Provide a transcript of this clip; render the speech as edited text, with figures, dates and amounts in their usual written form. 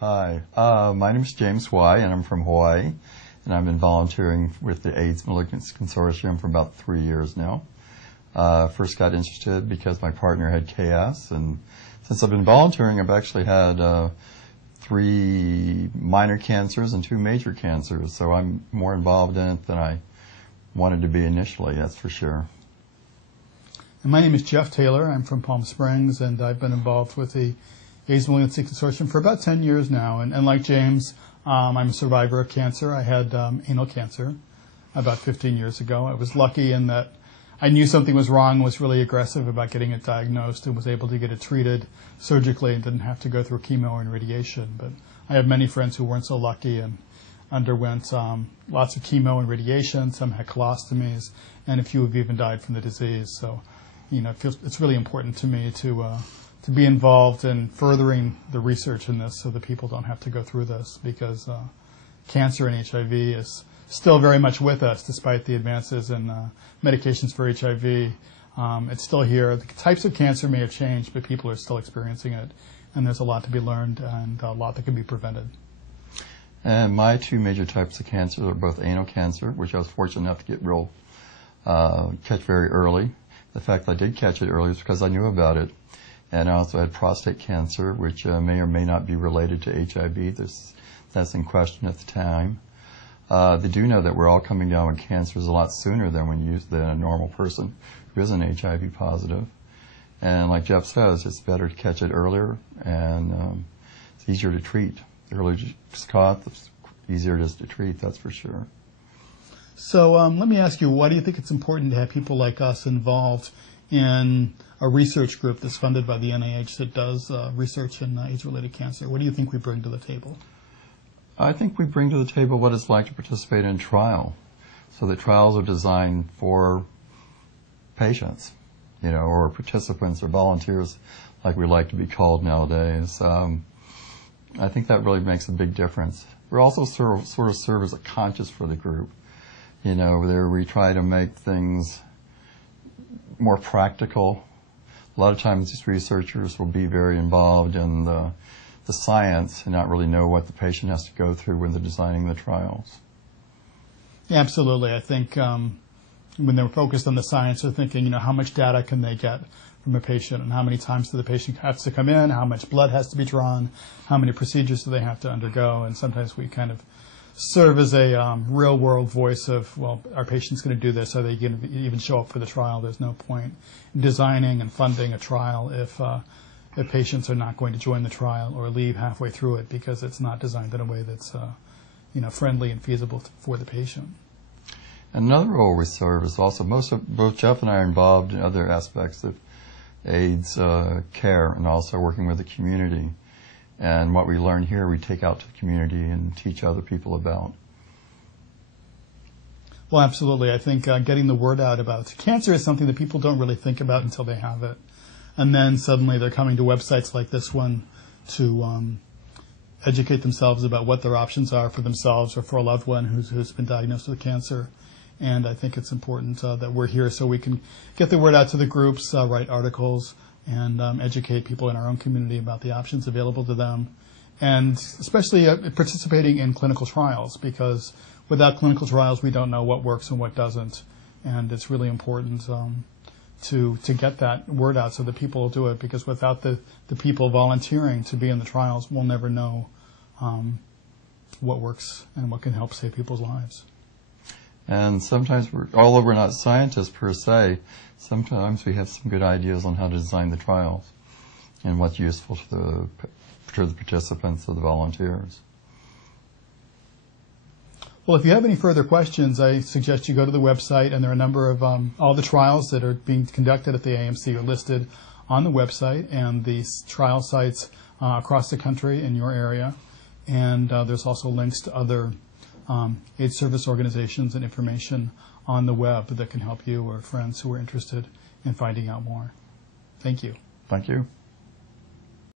Hi, my name is James Y, and I'm from Hawaii, and I've been volunteering with the AIDS Malignancy Consortium for about 3 years now. First got interested because my partner had KS, and since I've been volunteering, I've actually had 3 minor cancers and 2 major cancers, so I'm more involved in it than I wanted to be initially, that's for sure. And my name is Jeff Taylor. I'm from Palm Springs, and I've been involved with the AIDS Malignancy Consortium for about 10 years now. And like James, I'm a survivor of cancer. I had anal cancer about 15 years ago. I was lucky in that I knew something was wrong, was really aggressive about getting it diagnosed, and was able to get it treated surgically and didn't have to go through chemo and radiation. But I have many friends who weren't so lucky and underwent lots of chemo and radiation. Some had colostomies, and a few have even died from the disease. So, you know, it's really important to me to be involved in furthering the research in this so that people don't have to go through this, because cancer and HIV is still very much with us despite the advances in medications for HIV. It's still here. The types of cancer may have changed, but people are still experiencing it, and there's a lot to be learned and a lot that can be prevented. And my 2 major types of cancer are both anal cancer, which I was fortunate enough to get catch very early. The fact that I did catch it early is because I knew about it. And I also had prostate cancer, which may or may not be related to HIV. That's in question at the time. They do know that we're all coming down with cancers a lot sooner than a normal person who isn't HIV positive. And like Jeff says, it's better to catch it earlier, and it's easier to treat. The earlier it's caught, the easier it is to treat, that's for sure. So let me ask you, why do you think it's important to have people like us involved in a research group that's funded by the NIH that does research in AIDS-related cancer? What do you think we bring to the table? I think we bring to the table what it's like to participate in a trial. So the trials are designed for patients, you know, or participants or volunteers, like we like to be called nowadays. I think that really makes a big difference. We also sort of serve as a conscience for the group. You know, we try to make things more practical. A lot of times these researchers will be very involved in the science and not really know what the patient has to go through when they're designing the trials. Yeah, absolutely. I think when they're focused on the science, they're thinking, you know, how much data can they get from a patient, and how many times do the patient have to come in, how much blood has to be drawn, how many procedures do they have to undergo, and sometimes we kind of serve as a real-world voice of, well, are patients going to do this? Are they going to even show up for the trial? There's no point in designing and funding a trial if patients are not going to join the trial or leave halfway through it because it's not designed in a way that's you know, friendly and feasible for the patient. Another role we serve is also both Jeff and I are involved in other aspects of AIDS care and also working with the community. And what we learn here, we take out to the community and teach other people about. Well, absolutely. I think getting the word out about cancer is something that people don't really think about until they have it. And then suddenly they're coming to websites like this one to educate themselves about what their options are for themselves or for a loved one who's been diagnosed with cancer. And I think it's important that we're here so we can get the word out to the groups, write articles, and educate people in our own community about the options available to them, and especially participating in clinical trials, because without clinical trials we don't know what works and what doesn't, and it's really important to get that word out so that people will do it, because without the people volunteering to be in the trials, we'll never know what works and what can help save people's lives. And sometimes, although we're not scientists per se, sometimes we have some good ideas on how to design the trials and what's useful to the participants or the volunteers. Well, if you have any further questions, I suggest you go to the website, and there are a number of all the trials that are being conducted at the AMC are listed on the website, and the trial sites across the country in your area. And there's also links to other AIDS service organizations and information on the web that can help you or friends who are interested in finding out more. Thank you. Thank you.